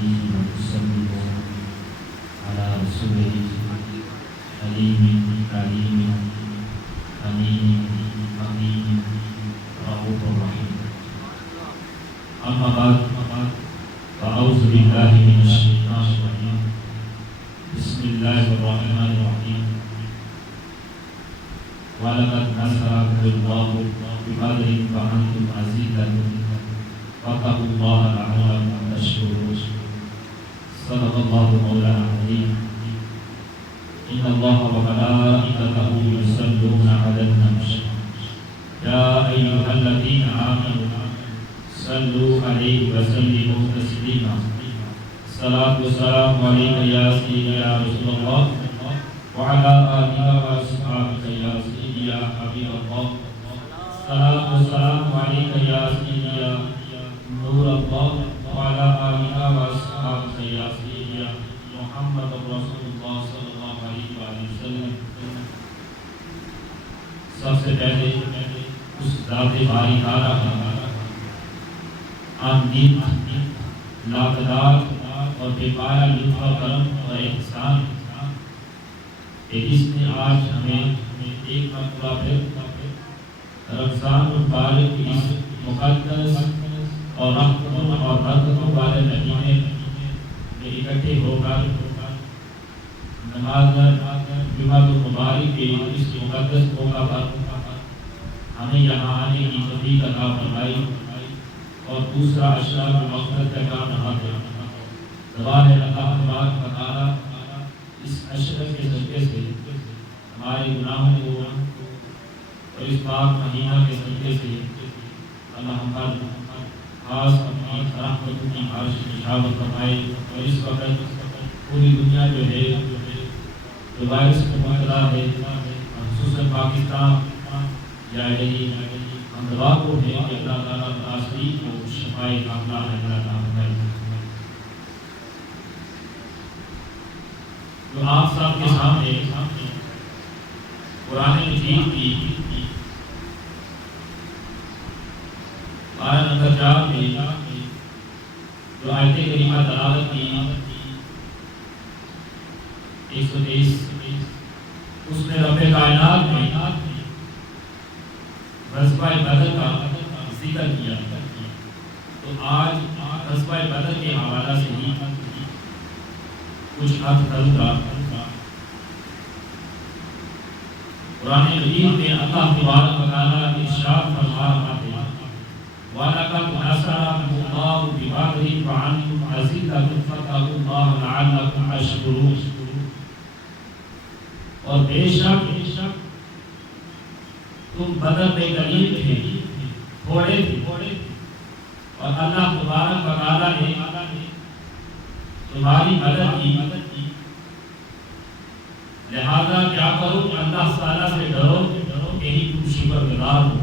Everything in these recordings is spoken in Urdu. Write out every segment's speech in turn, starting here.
وسلم على رسوله حليم كريم أمين حكيم رؤوف رحيم. أما بعد فأعوذ بالله من الشيطان الرجيم. بسم الله الرحمن الرحيم. ولقد نصركم الله ببدر وأنتم أذلة فاتقوا الله لعلكم تشكرون. صدق الله مولانا العظيم. إن الله وملائكته يصلون على النبي يا أيها الذين آمنوا صلوا عليه وسلموا تسليما. الصلاة والسلام عليك يا سيدي يا رسول الله وعلى آلك وأصحابك يا سيدي يا حبيب الله. الصلاة والسلام عليك يا سيدي يا نور الله وعلى آلك وأصحابك يا سيدي يا محمد رسول الله صلی اللہ علیہ وسلم. سب سے پہلے اس ذات باری تعالیٰ کا آمدید لاقدار اور بے پایا لطف و کرم اور احسان کہ اس نے آج ہمیں ایک مرتبہ پھر رمضان المبارک کی اس مقدس اور رحمتوں اور برکتوں والے مہینے میں اکٹھے ہو کر نماز جمعہ المبارک کے اس مقدس موقع پر ہمیں یہاں آنے کی توفیق عطا فرمائی اور دوسرا اشراف المغفرت کا کام نہ ہو. دعا ہے اللہ تبارک و تعالیٰ اس اشرف کے صدقے سے ہمارے گناہوں کو اور اس پاک مہینہ کے صدقے سے اللہ ہم پر خاص اپنی رحمتوں کی عرش نشاور فرمائے. اور اس وقت پوری دنیا جو ہے جو وائرس کو مبتلا ہے خصوصاً پاکستان جا رہی ہم دعا کو ہے کہ اللہ تعالیٰ تاثیر کو شفائے کاملہ ہے اللہ تعالیٰ. جو آپ سب کے سامنے قرآن مجید کی پارہ نمبر 4 میں جو آیت کریمہ تلاوت کی 123 اس میں رب کائنات نے غزوہ بدر کا ذکر کیا. تو آج غزوہ بدر کے حوالہ سے ہی کچھ عرض کروں گا. قرآن مجید میں اللہ تبارک و تعالیٰ ارشاد فرما رہا ہے وَلَقَدْ نَصَرَكُمُ اللَّهُ بِبَدْرٍ وَأَنْتُمْ أَذِلَّةٌ فَاتَّقُوا اللَّهَ لَعَلَّكُمْ تَشْكُرُونَ. اور بے شک تم بدر میں قلیل تھے تھوڑے تھے اور اللہ تبارک و تعالیٰ نے تمہاری مدد کی. لہذا کیا کرو اللہ تعالیٰ سے ڈرو کہ ہی تم شکر گزار ہو.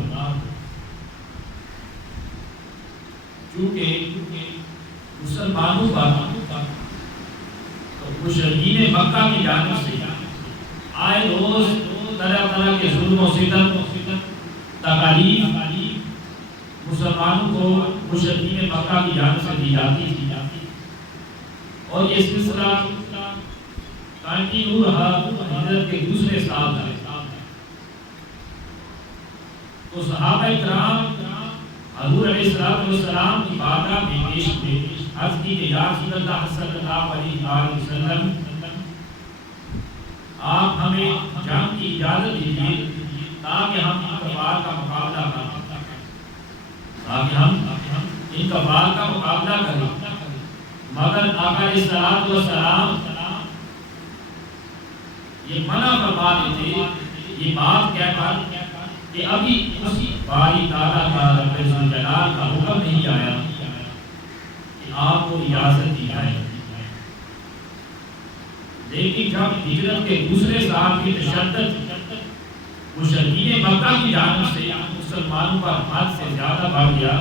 چونکہ مسلمانوں پر مشرکین مکہ کی جانب سے آئے روز طرح طرح کے ظلم و ستم تکالیف مسلمانوں کو مشرکین مکہ کی جانب سے دی جاتی تھی اور یہ سلسلہ کنٹینیو رہا ہجرت کے دوسرے سال تک. تو صحابہ کرام حضور علیہ السلام کی بارگاہ میں پیش ہوئے عرض کی کہ یا رسول اللہ صلی اللہ علیہ وسلم آپ ہمیں جنگ کی اجازت دیجیے تاکہ ہم ان کفار کا مقابلہ کریں. مگر آقا علیہ السلام یہ منع فرما دیتے یہ بات کہہ کر کہ ابھی اسی باری تعالیٰ کا رب ذوالجلال کا حکم نہیں آیا کہ آپ کو اجازت دی جائے. لیکن جب ہجرت کے دوسرے سال کی تشدد مشرکین مکہ کی جانب سے مسلمانوں پر حد سے زیادہ بڑھ گیا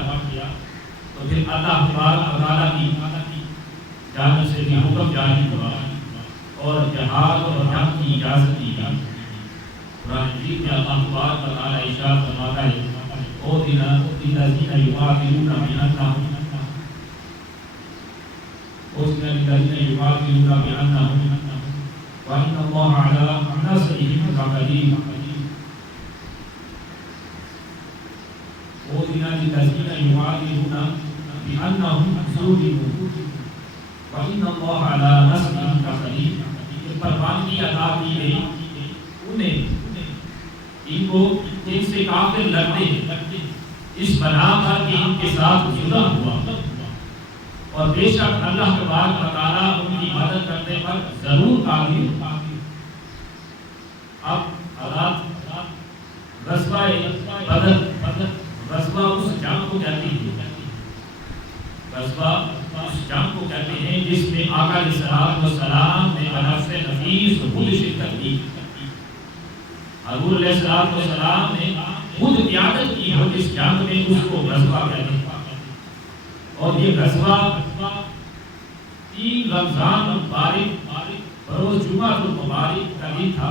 تو پھر اللہ تبارک و تعالیٰ کی جانب سے بھی حکم جاری ہوا اور جہاد اور جنگ کی اجازت دی گئی. قرآن مجید میں اللہ تبارک و تعالیٰ ارشاد فرماتا ہے الذين يقاتلون بأنهم أذن للذين يقاتلون بأنهم وإن الله على نصرهم لقدير أذن للذين يقاتلون بأنهم ظلموا وإن الله على نصرهم لقدير پروانگی عطا کی گئی انہیں ان کو جن سے کافر لڑتے ہیں اس بنا پر کہ ان کے ساتھ ظلم ہوا اور بے شک اللہ تبارک و تعالیٰ ان کی مدد کرنے پر ضرور قادر ہے۔ اب حالات غزوہ بدر غزوہ اس جنگ کو کہتے ہیں غزوہ اس جنگ کو کہتے ہیں جس میں آقا علیہ السلام نے بنفس نفیس خود شرکت کی حضور علیہ السلام نے خود قیادت کی اور اس جنگ میں اس کو غزوہ کہتے ہیں اور یہ غزوہ 3 رمضان مبارک بروز جمعہ المبارک کا دن تھا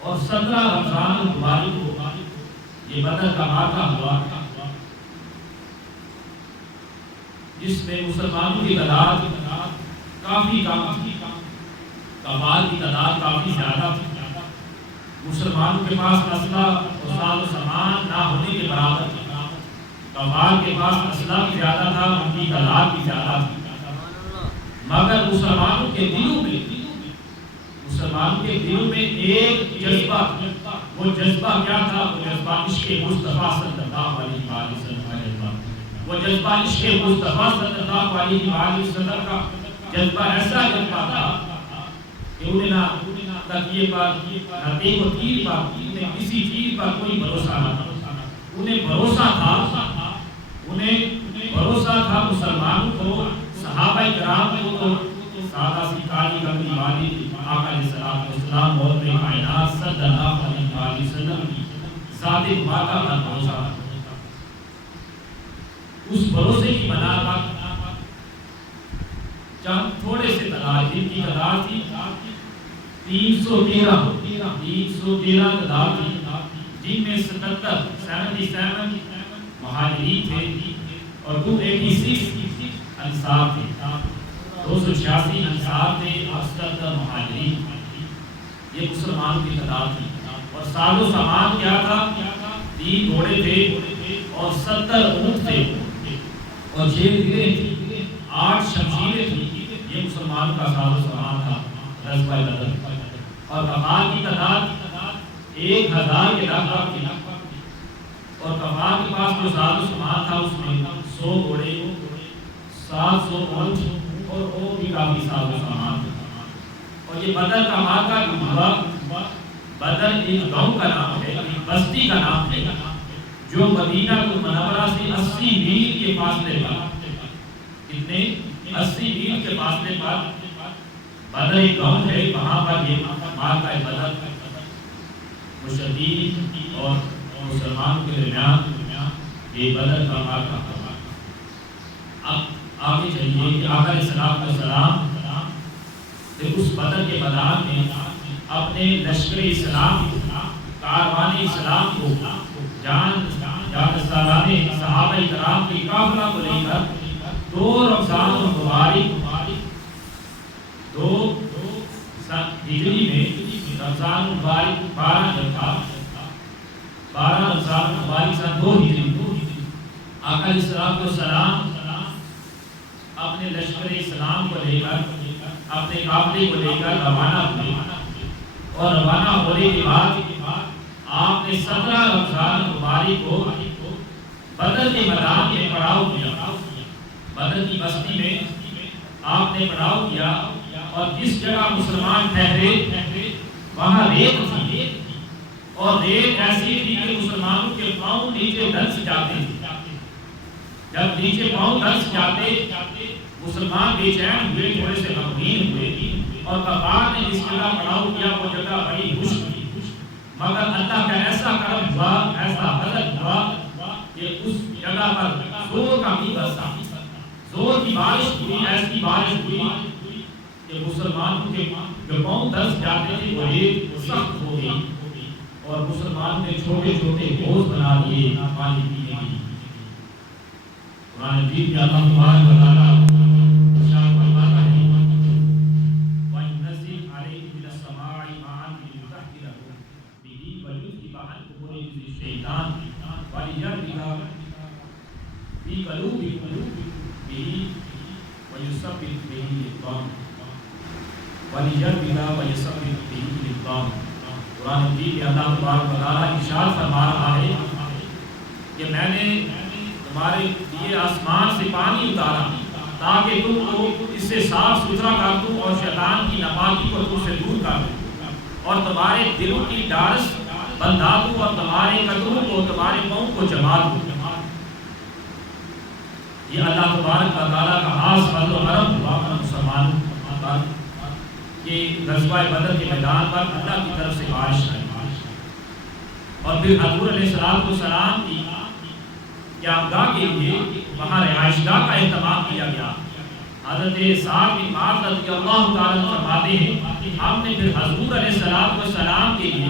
اور 17 رمضان مبارک کو یہ بدر کا واقعہ ہوا جس میں مسلمانوں کی تعداد کافی کفار کی تعداد کافی زیادہ تھی مسلمانوں کے پاس اسلحہ اور ساز و سامان نہ ہونے کے برابر تھا کفار کے پاس اسلحہ بھی زیادہ تھا ان کی تعداد بھی زیادہ تھی مگر مسلمانوں کے دلوں میں ایک جذبہ وہ جذبہ کیا تھا وہ جذبہ عشق مصطفیٰ صلی اللہ علیہ وسلم وہ جذبہ عشق مصطفیٰ صلی اللہ علیہ وسلم کا جذبہ ایسا جذبہ تھا کہ انہیں نہ تکیے پر نہ تیغ و تیر پر انہیں کسی چیز پر کوئی بھروسہ نہ تھا انہیں بھروسہ تھا مسلمانوں کو صحابہ کرام کو تو سادہ سی کالی کملی والی آقا علیہ السلام اور کائنات صلی اللہ علیہ وسلم کی ذات پاکہ پر بھروسہ اس بھروسے کی بنا پر چند تھوڑے سے تعداد جن کی تعداد تھی 313 تعداد تھی جن میں 77 مہاجرین تھے اور 286 انصار تھے 286 انصار تھے اور 77 مہاجرین یہ مسلمانوں کی تعداد تھی اور ساز و سامان کیا تھا 3 گھوڑے تھے اور 70 اونٹ تھے اور 6 تیریں تھی 8 شمشیریں تھی یہ مسلمانوں کا ساز و سامان تھا غزوہ بدر اور کفار کی تعداد 1000 کے لگ تھی اور کفار کے پاس جو ساز و سامان تھا اس میں 100 گھوڑے 700 اونٹ اور بھی کافی ساز و سامان تھا اور یہ بدر کا واقعہ جو ہوا بدر ایک گاؤں کا نام ہے ایک بستی کا نام ہے جو مدینہ منورہ سے 80 میل کے فاصلے پر کتنے 80 میل کے فاصلے پر بدر ایک گاؤں ہے وہاں پر یہ واقعہ بدر مشرکین اور مسلمانوں کے درمیان یہ بدر کا واقعہ ہوا اب آگے چلیے کہ آقا علیہ السلام نے اس بدر کے میدان میں اپنے لشکر اسلام کاروان اسلام کو جانسارانے صحابہ کرام کی قافلہ کو لے کر 2 رمضان مبارک 2 ہجری میں رمضان مبارک 12 جب تھا 12 رمضان مبارک سن 2 ہجری آقا علیہ السلام اپنے لشکر اسلام کو لے کر اپنے قافلے کو لے کر روانہ ہوئے اور روانہ ہونے کے بعد آپ نے 17 رمضان مبارک کو بدر کے میدان میں پڑاؤ کیا بدر کی بستی میں آپ نے پڑاؤ کیا اور جس جگہ مسلمان ٹھہرے وہاں ریت تھی اور ریت ایسی تھی کہ مسلمانوں کے پاؤں نیچے دھنس جاتے جب نیچے پاؤں دھنس جاتے مسلمان بے چین ہوئے تھوڑے سے غمگین ہوئے اور کفار نے جس جگہ پڑاؤ کیا وہ جگہ بڑی خشک تھی مگر اللہ کا ایسا کرم ہوا ایسا فضل ہوا کہ اس جگہ پر زور کا بھی برسا زور کی بارش ہوئی ایسی بارش ہوئی کہ مسلمانوں کے جو پاؤں دھنس جاتے تھے وہ ریت سخت ہو گئی اور مسلمان نے چھوٹے چھوٹے حوض بنا دیے پانی پینے کے لیے قرآن مجید میں اللہ تبارک و تعالیٰ وَيُثَبِّتُ بِهِ الْأَقْدَامَ وَلِيَرْبِدَ وَيُثَبِّتُ بِهِ الْأَقْدَامَ۔ قرآن مجید میں اللہ تبارک و تعالیٰ ارشاد فرما رہا ہے کہ میں نے تمہارے لیے آسمان سے پانی اتارا تاکہ تم کو اس سے صاف ستھرا کر دوں اور شیطان کی ناپاکی کو تم سے دور کر دوں اور تمہارے دلوں کی ڈارس بندھا دوں اور تمہارے قدموں کو تمہارے پاؤں کو جما دوں۔ یہ اللہ تبارک و تعالیٰ کا خاص فضل و کرم ہوا مسلمانوں پر کہ غزوہ بدر کے میدان پر اللہ کی طرف سے بارش آئی اور پھر حضور علیہ السلام کی قیامگاہ کے لیے وہاں رہائش گاہ کا اہتمام کیا گیا۔ حضرت سعد بن معاذ رضی اللہ تعالیٰ فرماتے ہیں ہم نے پھر حضور علیہ السلام کے لیے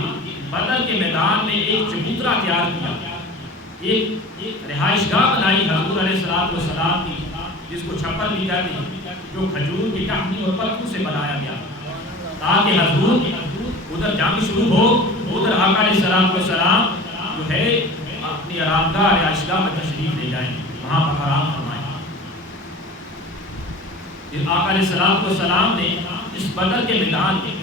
بدر کے میدان میں ایک چبوترا تیار کیا، ایک رہائش گاہ بنائی حضور علیہ السلام کی، جس کو چھپر بھی کہتے ہیں، جو کھجور کی ٹہنی اور پتوں سے بنایا گیا تاکہ حضور ادھر جنگ شروع ہو، ادھر آقا علیہ السلام جو ہے اپنی آرامگاہ رہائش گاہ میں تشریف لے جائیں، وہاں پر آرام فرمائیں۔ پھر آقا علیہ السلام نے اس بدر کے میدان میں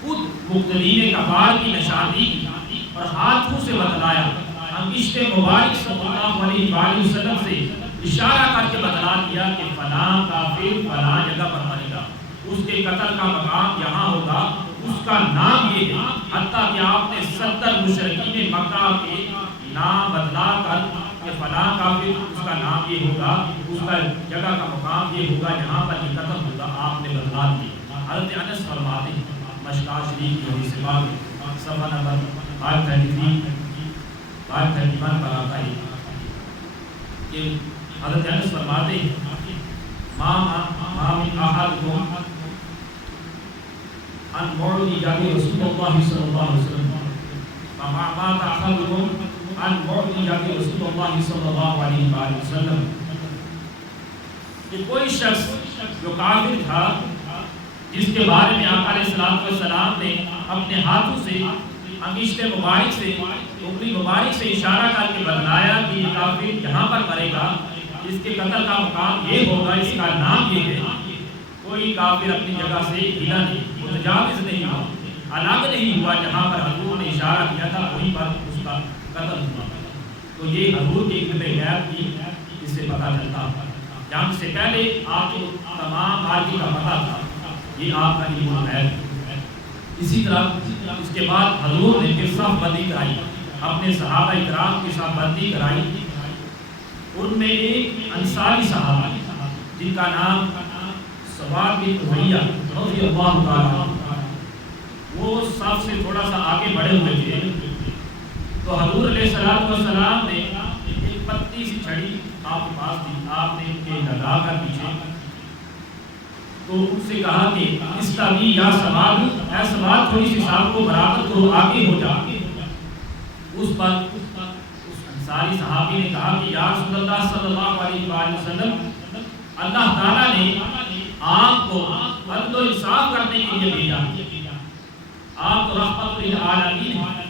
خود مقتدین کفار کی نشاندہی کی اور ہاتھوں سے بتلایا، انگشت مبارک صلی اللہ علیہ وسلم سے اشارہ کر کے بتلا دیا کہ فلاں کافر فلاں جگہ پر مرے گا، اس کے قتل کا مقام یہاں ہوگا، اس کا نام یہ ہے، حتیٰ کہ آپ نے 70 مشرکین مکہ کے نام بدلا کر کہ فلاں کافر اس کا نام یہ ہوگا، اس کا جگہ کا مقام یہ ہوگا، جہاں پر یہ قتل ہوگا، آپ نے بدلا دی۔ حضرت انس فرماتے ہیں مشکاہ شریف کی حدیث پاک صفحہ نمبر 531 پر آتا ہے کہ حضرت انس فرماتے ہیں ما من احدکم ان موعدی جاگے رسول اللہ صلی اللہ علیہ وسلم فما مات احدکم ان موعدی جاگے رسول اللہ صلی اللہ علیہ وسلم، کہ کوئی شخص جو کافر تھا جس کے بارے میں آقا علیہ السلام نے اپنے ہاتھوں سے انگشت مبارک سے انگلی مبارک سے اشارہ کر کے بتلایا کہ یہ کافر یہاں پر مرے گا، اس کے قتل کا مقام یہ ہوگا، اس کا نام یہ ہے، کوئی کافر اپنی جگہ سے ہلا نہیں، متجاوز نہیں ہوا، الگ نہیں ہوا، جہاں پر حضور نے اشارہ کیا تھا وہیں پر اس کا قتل ہوا۔ تو یہ حضور کے علم غیب کی اس سے پتہ چلتا، جنگ سے پہلے آپ کو تمام مارکی کا پتہ تھا، یہ آپ کا علم غیب۔ اسی طرح اس کے بعد حضور نے پھر صف بندی کرائی، اپنے صحابہ اکرام کی صف بندی کرائی، ان میں ایک انصاری صحابہ جن کا نام سواد بن امیہ رضی اللہ تعالیٰ، وہ صف سے تھوڑا سا آگے بڑھے ہوئے تھے، تو حضور علیہ السلام نے ایک پتلی سی چھڑی آپ کے پاس تھی، آپ نے ان کے لگا کر پیچھے تو ان سے کہا کہ استوی یا سواد، اے سواد تھوڑی سی صاحب کو برابر کرو، آگے ہو جا۔ اس پر اس انصاری صحابی نے کہا کہ یا رسول اللہ صلی اللہ علیہ وسلم، اللہ تعالیٰ نے آپ کو عدل و انصاف کرنے کے لیے بھیجا، آپ تو رحمت للعالمین ہیں،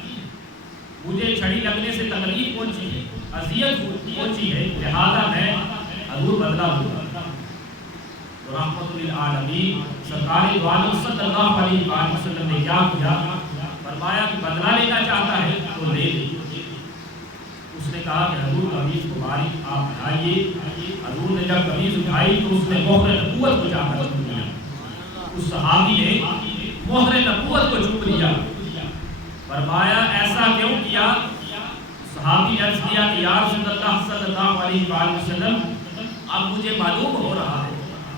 مجھے چھڑی لگنے سے تکلیف پہنچی ہے، اذیت پہنچی ہے، لہذا میں حضور بدلا ہوں۔ رحمت للعالمین سرکار دو عالم صلی اللہ علیہ وسلم نے کیا کیا؟ فرمایا کہ بدلہ لینا چاہتا ہے تو لے لے۔ اس نے کہا کہ حضور قمیض مبارک آپ اٹھائیے۔ حضور نے جب قمیض اٹھائی تو اس نے مہر نبوت کو جا کر چوم لیا، اس صحابی نے مہر نبوت کو چوم لیا۔ فرمایا ایسا کیوں کیا؟ صحابی نے عرض کیا کہ یا رسول اللہ صلی اللہ علیہ وسلم، اب مجھے معلوم ہو رہا ہے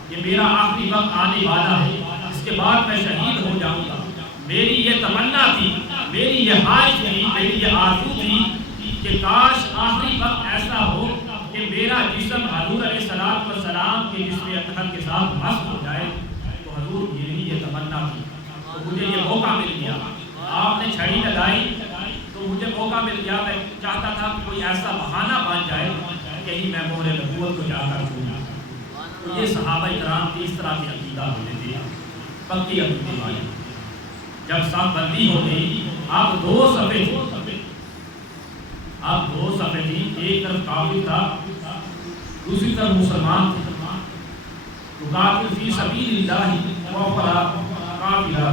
کہ میرا آخری وقت آنے والا ہے، اس کے بعد میں شہید ہو جاؤں گا۔ میری یہ تمنا تھی، میری یہ خواہش تھی، میری یہ آرزو تھی کہ کاش آخری وقت ایسا ہو کہ میرا جسم حضور علیہ السلام کے جسم اطہر کے ساتھ مست ہو جائے۔ تو حضور میری یہ تمنا تھی، تو مجھے یہ موقع مل گیا، آپ نے چھڑی لگائی تو مجھے موقع مل گیا۔ میں چاہتا تھا کہ کوئی ایسا بہانہ بن جائے کہ ہی میں مہر نبوت کو جا کر چھوڑوں۔ تو یہ صحابہ کرام کی اس طرح کی عقیدہ ہوتے تھے، پکی عقیدے والے۔ جب صف بندی ہو گئی، اب دو صفیں تھی، ایک طرف کافر تھا، دوسری طرف مسلمان تھے۔ تقاتل فی سبیل اللہ وَأُخْرَىٰ کافرہ،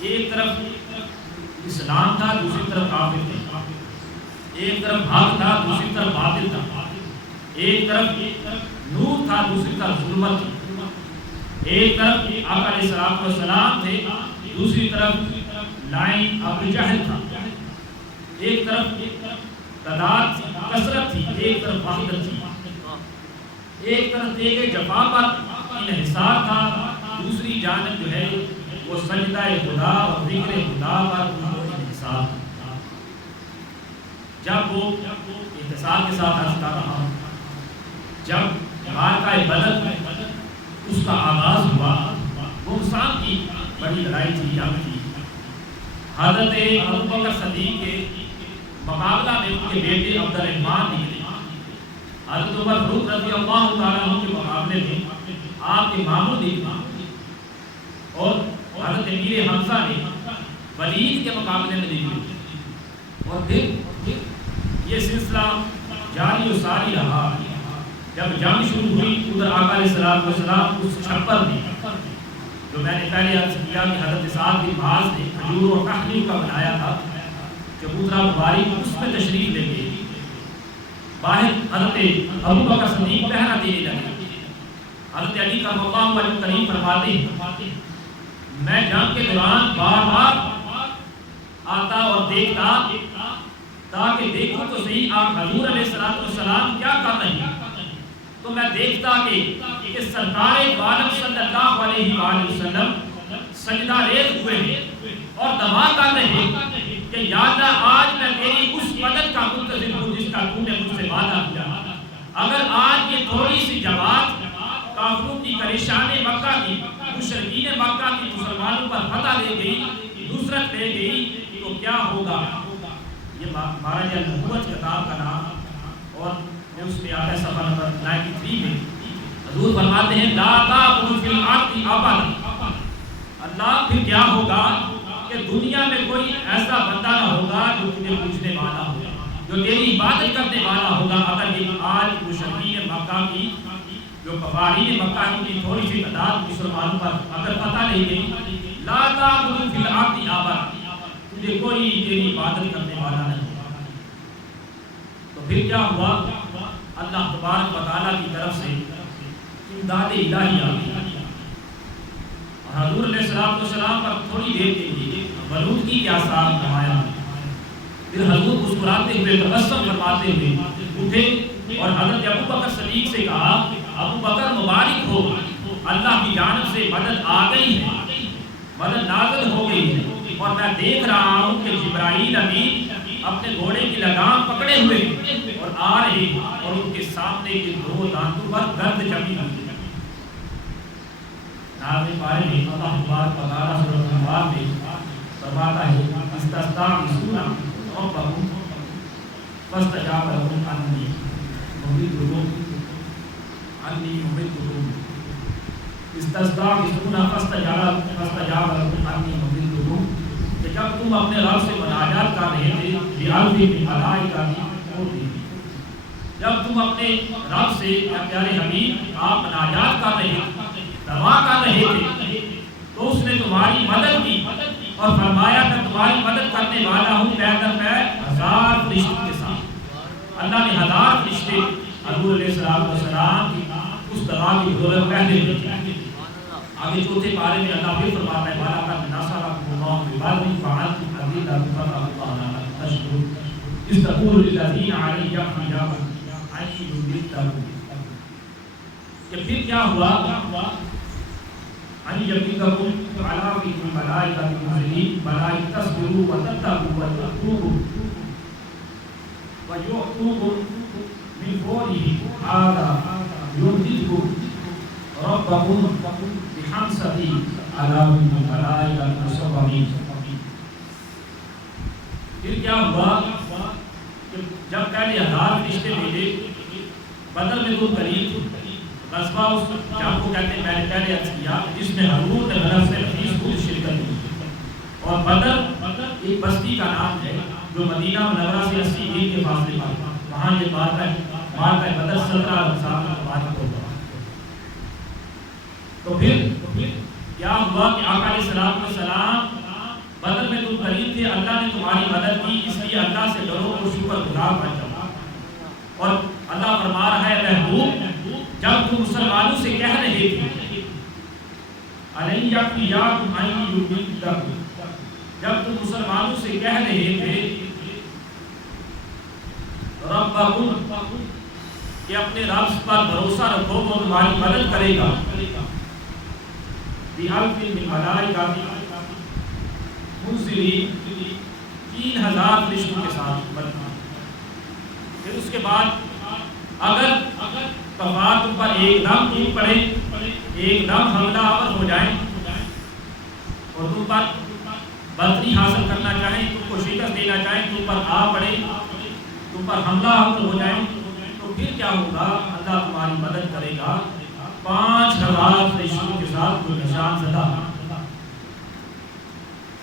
ایک طرف اسلام تھا، دوسری طرف کافر تھے، ایک طرف حق تھا، دوسری طرف باطل تھا، ایک طرف نور تھا، دوسری طرف ظلمت تھی، ایک طرف آقا علیہ السلام تھے، دوسری طرف لائن ابو جہل تھا، ایک طرف تعداد کثرت تھی، ایک طرف وحدت تھی، ایک طرف دیکھے جفا پر انحصار تھا، دوسری جانب جو ہے وہ سجدہ خدا اور ذکر خدا پر انحصار تھا۔ جب وہ انحصار کے ساتھ عرض کر رہا ہوں، جب معرکہ بدر اس کا آغاز ہوا، وہ انسان کی بڑی لڑائی تھی، جنگ تھی، حضرت ابوبکر صدیق کے مقابلہ میں ان کے بیٹے عبد الرحمن نکلے، حضرت عمر فاروق رضی اللہ تعالیٰ عنہ کے مقابلے میں آپ کے ماموں نکلے، اور حضرت امیر حمزہ نے ولید کے مقابلے میں نکلے، اور پھر یہ سلسلہ جاری و ساری رہا۔ جب جنگ شروع ہوئی، ادھر آقا علیہ السلام اس چھپر میں جو میں نے پہلے عرض کیا کہ حضرت سعد بن معاذ نے کھجور اور کھجور کا بنایا تھا، چبوترا مبارک اس میں تشریف لے گئے، باہر حضرت ابوبکر صدیق پہرا دینے لگے۔ حضرت علی کرم اللہ وجہ کریم فرماتے ہیں میں جنگ کے دوران بار بار آتا اور دیکھتا تاکہ دیکھوں تو صحیح آپ حضور علیہ السلام کیا کر رہے ہیں، تو میں دیکھتا کہ سرکار عالم صلی اللہ علیہ وآلہ وسلم سجدہ ریز ہوئے ہیں اور دعا کر رہے ہیں کہ یا اللہ آج میں تیری اس مدد کا منتظر ہوں جس کا تو نے مجھ سے وعدہ کیا، اگر آج یہ تھوڑی سی جماعت کافروں کی پریشان مکہ کی، مشرکین مکہ کی مسلمانوں پر فتح لے گئی، نصرت لے گئی، تو کیا ہوگا۔ یہ مہاراجہ نبوت کتاب کا نام، اور اس میں آتا ہے صفحہ نمبر 93 میں حضور فرماتے ہیں لا تَعْبُدُ فِي الْأَرْضِ أَبَدًا، اللہ پھر کیا ہوگا کہ دنیا میں کوئی ایسا بندہ نہ ہوگا جو تجھے پوچھنے والا ہوگا، جو تیری عبادت کرنے والا ہوگا، اگر یہ آج مشرکین مکہ کی جو کفارین مکہ کی تھوڑی سی تعداد مسلمانوں پر اگر پتہ نہیں گئی، لا تَعْبُدُ فِي الْأَرْضِ أَبَدًا، تجھے کوئی تیری عبادت کرنے والا نہیں ہوگا۔ تو پھر کیا ہوا، اللہ تبارک و تعالیٰ کی طرف سے امداد الہی آ گئی، اور حضور علیہ السلام پر تھوڑی دیر کے لیے ولود کی کیا ساتھ نمایا، پھر حضور مسکراتے ہوئے تبسم فرماتے ہوئے اٹھے اور حضرت ابوبکر صدیق سے کہا ابوبکر مبارک ہو، اللہ کی جانب سے مدد آ گئی ہے، مدد نازل ہو گئی ہے، اور میں دیکھ رہا ہوں کہ جبرائیل امین اپنے گھوڑے کی لگام پکڑے ہوئے اور آ رہے ہیں، اور ان کے سامنے کے دو دانتوں پر گرد جمی ہوئی ہے۔ ناظرین پارے میں اللہ تبارک و تعالیٰ سورۃ الانفال میں فرماتا ہے استستغیثون ربکم فاستجاب لکم انی ممدکم، استستغیثون فاستجاب لکم انی ممدکم، کہ جب تم اپنے رب سے مناجات کر رہے تھے جب تم اپنے رب سے پیارے حبیب آپ مناجات کر رہے تھے، دعا کر رہے تھے، تو اس نے تمہاری مدد کی اور فرمایا کہ تمہاری مدد کرنے والا ہوں پیر در پیر 1000 فرشتوں کے ساتھ۔ اللہ نے 1000 فرشتے حضور علیہ السلام کی اس دعا کی بدولت پہلے دی۔ آگے چوتھے پارے میں اللہ پھر فرماتا ہے والا کا نصرکم اللہ ببدر فانتم اذلہ فاتقوا اللہ لعلکم تشکرون اذ تقول للذین علیہم حجاب ان یمددکم، کہ پھر کیا ہوا ان یمددکم علی بکم ملائکۃ منزلین ملائکۃ تصبروا وتتقوا وتتوبوا ویؤتوکم من فضلہ ھذا یمددکم ربکم بخمسۃ آلاف ملائکۃ مسومین۔ پھر کیا ہوا کہ جب پہلے 1000 فرشتے بھیجے، بدر میں تو قریب غزوہ اس جنگ کو کہتے ہیں، میں نے پہلے عرض کیا جس میں حضور نے بدر سے نفیس کو شرکت کی، اور بدر ایک بستی کا نام ہے جو مدینہ منورہ سے 80 میل کے فاصلے پر، وہاں یہ معرکہ بدر 17 رمضان مبارک ہوگا۔ تو پھر کیا ہوا کہ آقا علیہ السلام بدر میں تم قریب تھے، اللہ نے تمہاری مدد کی، اس لیے اللہ سے ڈرو اور شکر گزار بن جاؤ۔ اور اللہ فرما رہا ہے محبوب جب تم مسلمانوں سے کہہ رہے تھے جب تم مسلمانوں سے کہہ رہے تھے ربکم کہ اپنے رب پر بھروسہ رکھو وہ تمہاری مدد کرے گا، بِأَلْفٍ مِّن مَلَائِکَةٍ منزلین 3000 فرشتوں کے ساتھ مدد۔ پھر اس کے بعد اگر کفار تم پر ایک دم ٹوٹ پڑے، ایک دم حملہ آور ہو جائیں اور تم پر برتری حاصل کرنا چاہیں، تم کو شکست دینا چاہیں، تم پر آ پڑے، تم پر حملہ آور ہو جائیں، تو پھر کیا ہوگا؟ اللہ تمہاری مدد کرے گا 5000 فرشتوں کے ساتھ کوئی نشان زدہ۔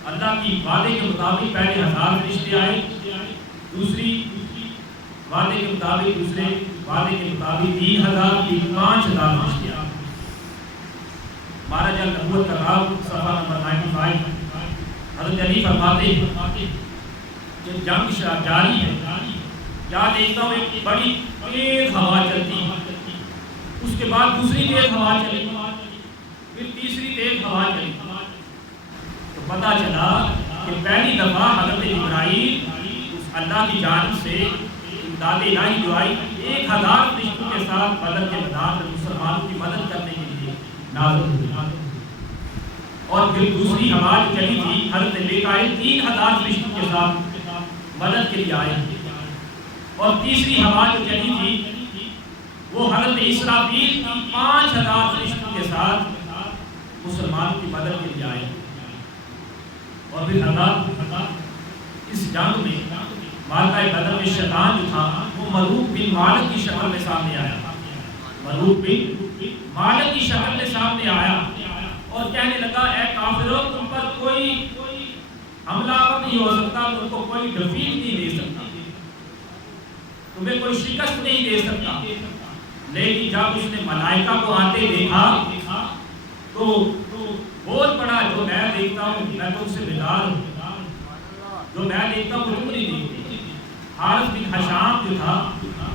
اللہ کی وعدے کے مطابق پہلے 1000 فرشتے آئے، دوسری وعدے کے مطابق دوسرے وعدے کے مطابق 3000 کی 5000 فرشتے آئے۔ مہاراجہ نبوت کا باب صفحہ نمبر 95 حضرت علی فرماتے ہیں کہ جنگ جاری ہے، کیا دیکھتا ہوں ایک بڑی تیز ہوا چلتی، اس کے بعد دوسری تیز ہوا چلی، پھر تیسری تیز ہوا چلی، تو پتہ چلا کہ پہلی دفعہ حضرت جبرائیل اس اللہ کی جانب سے امداد الہی جو آئی 1000 فرشتوں کے ساتھ بدر کے میدان میں مسلمانوں کی مدد کرنے کے لیے نازل ہوئی، اور پھر دوسری ہوا جو چلی تھی حضرت میکائیل 3000 فرشتوں کے ساتھ مدد کے لیے آئے، اور تیسری ہوا جو چلی تھی وہ حضرت اسرافیل 5000 فرشتوں کے ساتھ مسلمانوں کی مدد کے لیے آئے۔ اور پھر اللہ اس جنگ میں معرکہ بدر میں شیطان جو تھا وہ ملوک بن مالک کی شکل میں سامنے آیا، ملوک بن مالک کی شکل میں سامنے آیا اور کہنے لگا اے کافروں تم پر کوئی حملہ آور نہیں ہو سکتا، تم کو کوئی ڈیفیٹ نہیں دے سکتا، تمہیں کوئی شکست نہیں دے سکتا۔ لیکن جب اس نے ملائکہ کو آتے دیکھا تو بہت بڑا جو میں دیکھتا ہوں میں تم سے بیدار ہوں، جو میں دیکھتا ہوں وہ تم نہیں دیکھتے۔ حارث بن حشام جو تھا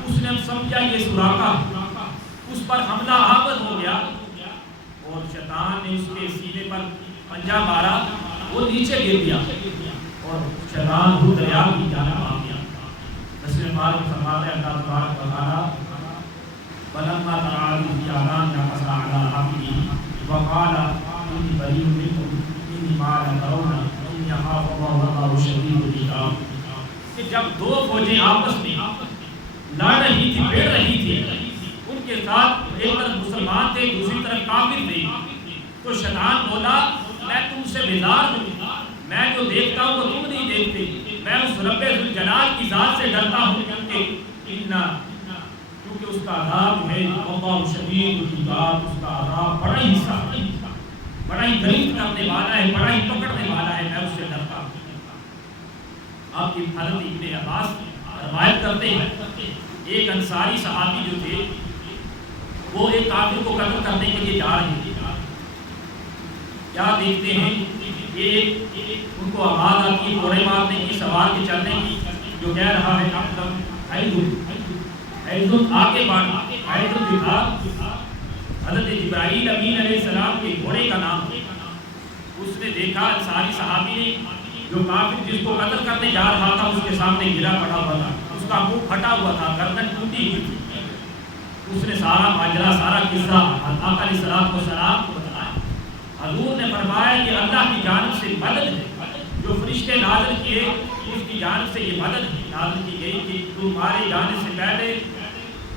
اس نے سمجھا یہ سراقہ، اس پر حملہ آور ہو گیا اور شیطان نے اس کے سینے پر پنجہ مارا، وہ نیچے گر گیا اور شیطان وہ دریا کی جانب آ گیا۔ رسول پاک فرماتے ہیں اللہ تبارک و تعالی فلما ترى الفئتان نكص على عقبه وقال إني بريء منكم إني ما ترون إني أخاف الله والله شديد العقاب۔ کہ جب دو فوجیں آپس میں لڑ رہی تھی، بھیڑ رہی تھی، ان کے ساتھ ایک طرف مسلمان تھے دوسری طرف کافر تھے، تو شیطان بولا میں تم سے بیزار ہوں، میں جو دیکھتا ہوں وہ تم نہیں دیکھتے، میں اس رب ذوالجلال کی ذات سے ڈرتا ہوں کیونکہ اس کا عذاب ہے اللہ شدید العقاب، اس کا عذاب بڑا ہی سخت ہے، بڑا ہی غلیظ کرنے والا ہے، بڑا ہی پکڑنے والا ہے، میں اس سے ڈرتا ہوں۔ آپ کی حضرت ابن عباس روایت کرتے ہیں ایک انصاری صحابی جو تھے وہ ایک کافر کو قتل کرنے کے لیے جا رہے تھے، کیا دیکھتے ہیں ان کو آواز آتی ہے گھوڑے مارنے کی، سوار کے چلنے کی، جو کہہ رہا ہے آگے بڑھ۔ جو تھا حضرت جبرائیل امین علیہ السلام کے گھوڑے کا نام، اس نے دیکھا انصاری صحابی نے جو کافر جس کو قتل کرنے جا رہا تھا اس کے سامنے گرا پڑا ہوا تھا، اس کا منہ پھٹا ہوا تھا، گردن ٹوٹی ہوئی تھی۔ اس نے سارا ماجرا سارا قصہ آقا علیہ السلام کو بتایا۔ حضور نے فرمایا یہ اللہ کی جانب سے مدد ہے، جو فرشتے نازل کیے اس کی جانب سے یہ مدد نازل کی گئی کہ تمہارے جانے سے پہلے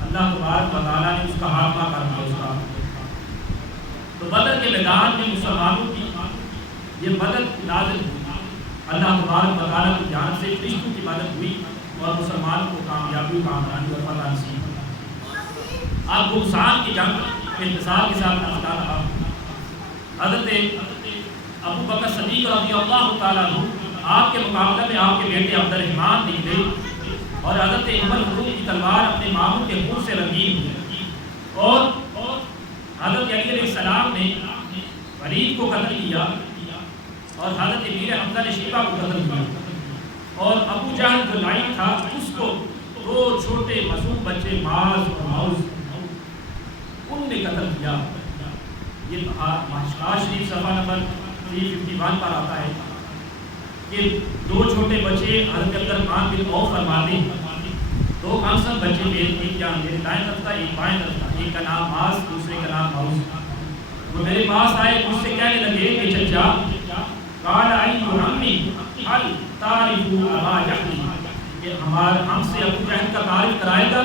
اللہ تبارک و تعالیٰ نے اس کا خاتمہ کر دیا۔ اس کا تو بدر کے میدان میں مسلمانوں کی یہ مدد نازل ہوئی، اللہ تبارک و تعالیٰ کی جانب سے فرشتوں کی مدد ہوئی اور مسلمانوں کو کامیابی کامرانی اور فتح نصیب ہوئی۔ آپ گمسان کی جنگ انتصار کے ساتھ بتا رہا ہوں، حضرت ابو بکر صدیق رضی اللہ تعالیٰ عنہ آپ کے مقابلہ میں آپ کے بیٹے عبد الرحمن نکلے اور حضرت عمر فاروق کی تلوار اپنے ماموں کے خون سے رنگین ہوئی، اور حضرت علی علیہ السلام نے کر دیا. یہ مشکوٰۃ شریف صفحہ نمبر 351 پر آتا ہے کہ دو چھوٹے بچے حضرت عبد الرحمن بن عوف فرماتے ہیں دو کمسن بچے میرے ایک دائیں طرف تھا ایک بائیں طرف تھا, ایک کا نام ماس دوسرے کا نام ماؤس. وہ میرے پاس آئے, مجھ سے کہنے لگے کہ چچا قال ای عمی هل تعرف ابا جہل, کہ ہم سے ابو جہل کا تعارف کرائے گا.